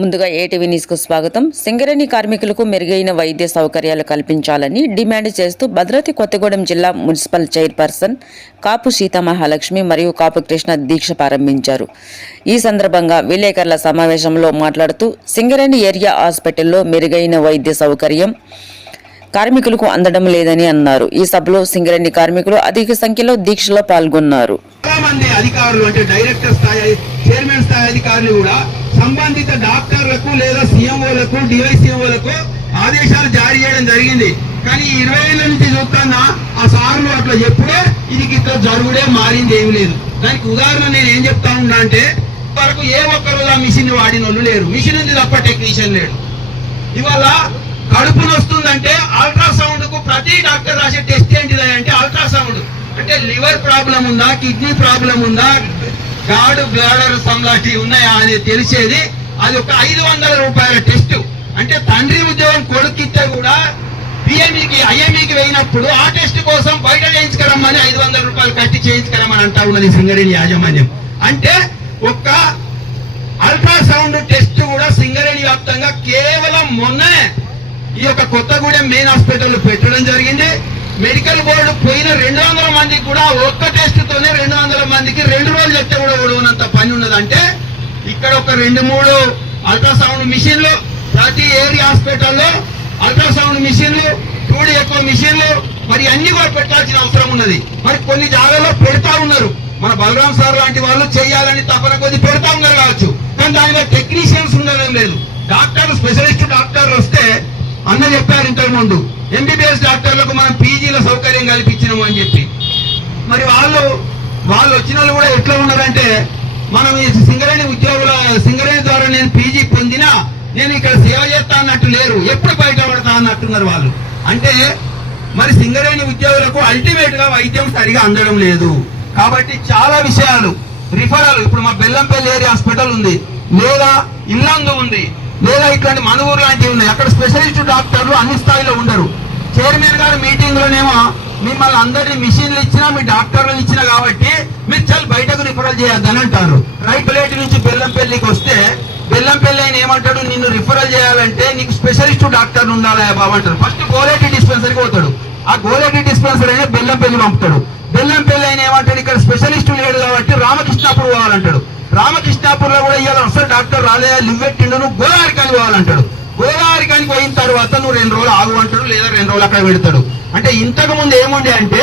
ముందుగా ఏటీవీ న్యూస్కు స్వాగతం. సింగరేణి కార్మికులకు మెరుగైన వైద్య సౌకర్యాలు కల్పించాలని డిమాండ్ చేస్తూ భద్రాద్రి కొత్తగూడెం జిల్లా మున్సిపల్ చైర్పర్సన్ కాపు సీతామహాలక్ష్మి మరియు కాపు కృష్ణ దీక్ష ప్రారంభించారు. ఈ సందర్భంగా విలేకరుల సమావేశంలో మాట్లాడుతూ సింగరేణి ఏరియా హాస్పిటల్లో మెరుగైన వైద్య సౌకర్యం కార్మికులకు అందడం లేదని అన్నారు. ఈ సభలో సింగరేణి కార్మికులు అధిక సంఖ్యలో దీక్షలో పాల్గొన్నారు. చాలా మంది అధికారులు అంటే డైరెక్టర్ స్థాయి, చైర్మన్ స్థాయి అధికారులు కూడా సంబంధిత డాక్టర్లకు లేదా సీఎంఓలకు, డివైసీఎంఓలకు ఆదేశాలు జారీ చేయడం జరిగింది. కానీ 20 ఏళ్ల నుంచి చూస్తున్నా ఆ సార్లు అట్లా చెప్పుడే ఇది ఇట్లా జరుగుడే మారింది ఏమి లేదు. దానికి ఉదాహరణ నేను ఏం చెప్తా ఉన్నా అంటే, వరకు ఏ ఒక్కరోజు ఆ మిషన్ వాడిన వాళ్ళు లేరు. మిషన్ ఉంది తప్ప టెక్నీషియన్ లేడు. ఇవాళ కడుపు నొస్తుందంటే అల్ట్రాసౌండ్ కు ప్రతి డాక్టర్ రాసే టెస్ట్ ఏంటిది అంటే అల్ట్రాసౌండ్. అంటే లివర్ ప్రాబ్లం ఉందా, కిడ్నీ ప్రాబ్లం ఉందా, గాడు బ్లాడర్ సంలాంటి ఉన్నాయా అనేది తెలిసేది. అది ఒక 500 రూపాయల టెస్ట్. అంటే తండ్రి ఉద్యోగం కొడుకిస్తే కూడా పిఎంఈకి ఐఎంఈకి వెళ్ళినప్పుడు ఆ టెస్ట్ కోసం బయట చేయించుకురమ్మని 500 రూపాయలు కట్టి చేయించుకురమ్మని అంటా ఉన్నది సింగరేణి యాజమాన్యం. అంటే ఒక్క అల్ట్రాసౌండ్ టెస్ట్ కూడా సింగరేణి వ్యాప్తంగా కేవలం మొన్ననే ఈ యొక్క కొత్తగూడెం మెయిన్ హాస్పిటల్ పెట్టడం జరిగింది. మెడికల్ బోర్డు పోయిన 200 మందికి కూడా ఒక్క టెస్ట్ తోనే 200 మందికి 2 రోజులు చెప్తే కూడా ఓడవనంత పని ఉన్నదంటే ఇక్కడ ఒక 2-3 అల్ట్రాసౌండ్ మిషన్లు ప్రతి ఏరియా హాస్పిటల్లో అల్ట్రాసౌండ్ మిషన్లు, 2D ఎక్కువ మిషన్లు మరి అన్ని కూడా పెట్టాల్సిన అవసరం ఉన్నది. మరి కొన్ని జాగాల్లో పెడతా ఉన్నారు. మన బలరాం సార్ లాంటి వాళ్ళు చేయాలని తపన కొద్ది పెడతా ఉన్నారు కావచ్చు, కానీ దానిలో టెక్నీషియన్స్ ఉండడం లేదు. డాక్టర్లు, స్పెషలిస్ట్ డాక్టర్లు వస్తే అన్న చెప్పారు ఇంతకు ముందు ఎంబీబీఎస్ డాక్టర్లకు మనం పీజీల సౌకర్యం కల్పించినాము అని చెప్పి. మరి వాళ్ళు వచ్చిన వాళ్ళు కూడా ఎట్లా ఉన్నారంటే, మనం ఈ సింగరేణి ద్వారా నేను పీజీ పొందినా నేను ఇక్కడ సేవ చేస్తా అన్నట్టు లేరు, ఎప్పుడు బయటపడతా అన్నట్టున్నారు వాళ్ళు. అంటే మరి సింగరేణి ఉద్యోగులకు అల్టిమేట్ గా వైద్యం సరిగా అందడం లేదు. కాబట్టి చాలా విషయాలు రిఫరల్, ఇప్పుడు మా బెల్లంపల్లి ఏరియా హాస్పిటల్ ఉంది, లేదా ఇల్లందు ఉంది, లేదా ఇట్లాంటి మనూరు లాంటివి ఉన్నాయి. అక్కడ స్పెషలిస్ట్ డాక్టర్లు అన్ని స్థాయిలో ఉండరు. చైర్మన్ గారు మీటింగ్ లోనేమో మిమ్మల్ని అందరినీ మిషన్లు ఇచ్చినా, మీ డాక్టర్లను ఇచ్చినా కాబట్టి మీరు చాలా బయటకు రిఫరల్ చేయొద్దని అంటారు. రైట్ ప్లేట్ నుంచి బెల్లంపల్లికి వస్తే బెల్లంపల్లి ఆయన ఏమంటాడు, నిన్ను రిఫరల్ చేయాలంటే నీకు స్పెషలిస్ట్ డాక్టర్ ఉండాలి బాబు అంటాడు. ఫస్ట్ గోలేటి డిస్పెన్సరీకి పోతాడు. ఆ గోలేటి డిస్పెన్సరీ అయినా బెల్లంపల్లి పంపుతాడు. బెల్లంపల్లి ఆయన ఏమంటాడు, ఇక్కడ స్పెషలిస్ట్ లేడు కాబట్టి రామకృష్ణాపూర్ పోవాలంటాడు. రామకృష్ణాపూర్ లో కూడా ఇవాళ అసలు డాక్టర్ రాలేదా, లివ్వెట్టిండు, నువ్వు గోదావరికాని పోవాలంటాడు. గోదావరికానికి పోయిన తర్వాత నువ్వు 2 రోజులు ఆగు అంటాడు, లేదా 2 రోజులు అక్కడ పెడతాడు. అంటే ఇంతకు ముందు ఏముండే అంటే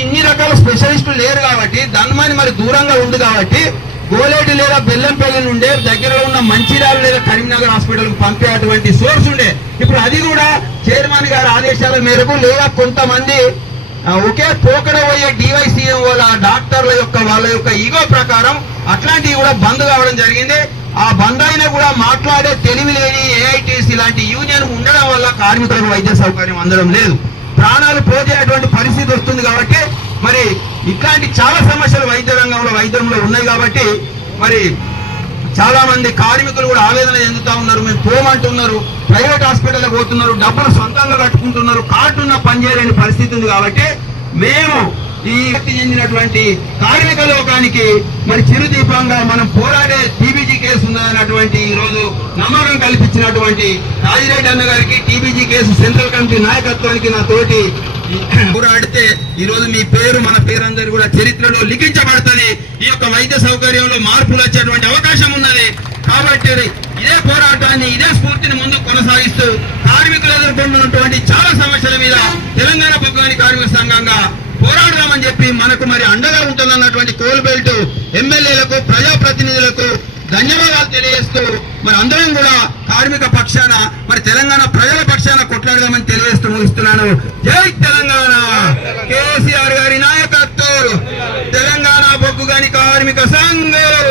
ఇన్ని రకాల స్పెషలిస్టులు లేరు కాబట్టి ధన్మాని మరి దూరంగా ఉంది కాబట్టి గోలేటి లేదా బెల్లంపల్లి నుండే దగ్గరలో ఉన్న మంచిర్యాల లేదా కరీంనగర్ హాస్పిటల్ పంపే అటువంటి సోర్స్ ఉండే. ఇప్పుడు అది కూడా చైర్మన్ గారి ఆదేశాల మేరకు లేదా కొంతమంది ఒకే పోకడ పోయే డివైసీఎం వాళ్ళ డాక్టర్ల యొక్క వాళ్ళ యొక్క ఈగో ప్రకారం అట్లాంటివి కూడా బంద్ కావడం జరిగింది. ఆ బంద్ అయినా కూడా మాట్లాడే తెలివి లేని ఏఐటీసీ లాంటి యూనియన్ ఉండడం వల్ల కార్మికులకు వైద్య సౌకర్యం అందడం లేదు. ప్రాణాలు పోజేటువంటి పరిస్థితి వస్తుంది. కాబట్టి మరి ఇట్లాంటి చాలా సమస్యలు వైద్యంలో ఉన్నాయి. కాబట్టి మరి చాలా మంది కార్మికులు కూడా ఆవేదన చెందుతా ఉన్నారు. మేము పోమంటున్నారు, ప్రైవేట్ హాస్పిటల్కి పోతున్నారు, డబ్బులు సొంతంగా కట్టుకుంటున్నారు, కార్డు ఉన్న పనిచేయలేని పరిస్థితి ఉంది. కాబట్టి మేము ఈ వ్యక్తి చెందినటువంటి కార్మిక లోకానికి మరి చిరుదీపంగా మనం పోరాడే టీబీజీ కేసు ఉన్నదన్నటువంటి ఈ రోజు నమ్మకం కల్పించినటువంటి రాజిరెడ్డి అన్న గారికి, టీబీజీ కేసు సెంట్రల్ కమిటీ నాయకత్వానికి నా తోటి పోరాడితే ఈ రోజు మీ పేరు, మన పేరందరూ కూడా చరిత్రలో లిఖించబడుతుంది. ఈ యొక్క వైద్య సౌకర్యంలో మార్పులు వచ్చేటువంటి అవకాశం ఉన్నది. కాబట్టి ఇదే పోరాటాన్ని, ఇదే స్ఫూర్తిని ముందుకు కొనసాగిస్తూ కార్మికులు ఎదుర్కొంటున్నటువంటి చాలా సమస్యల మీద తెలంగాణ బొగ్గాని కార్మిక సంఘంగా పోరాడదామని చెప్పి మనకు మరి అండగా ఉంటుందన్నటువంటి కోల్ బెల్ట్ ఎమ్మెల్యేలకు, ప్రజాప్రతినిధులకు ధన్యవాదాలు తెలియజేస్తూ మరి అందరం కూడా కార్మిక పక్షాన మరి తెలంగాణ ప్రజల పక్షాన కొట్లాడదామని తెలియజేస్తూ ముగిస్తున్నాను. జై తెలంగాణ, కేసీఆర్ గారి నాయకత్వం, తెలంగాణ బొగ్గుగాని కార్మిక సంఘం,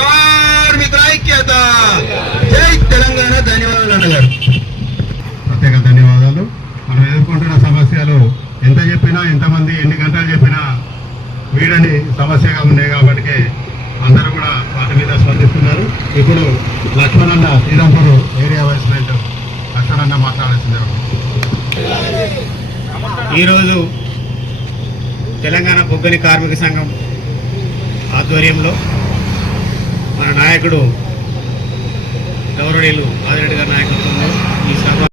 కార్మికుల ఐక్యత, జై తెలంగాణ. ధన్యవాదాలు అన్నగారు. ప్రత్యేక ధన్యవాదాలు. మనం ఎదుర్కొంటున్న సమస్యలు ఎంత చెప్పినా, ఎంతమంది ఎన్ని గంటలు చెప్పినా వీడని సమస్యగా ఉన్నాయి. కాబట్టి అందరూ కూడా వాటి మీద స్పందిస్తున్నారు. ఇప్పుడు లక్ష్మణన్న, శ్రీరాంపూర్ ఏరియా వైస్ ప్రెసిడెంట్ లక్ష్మణన్న మాట్లాడాల్సిందే. ఈరోజు తెలంగాణ బొగ్గని కార్మిక సంఘం ఆధ్వర్యంలో మన నాయకుడు గౌరవనీయులు ఆదిరెడ్డి గారి నాయకత్వంలో ఈ సభ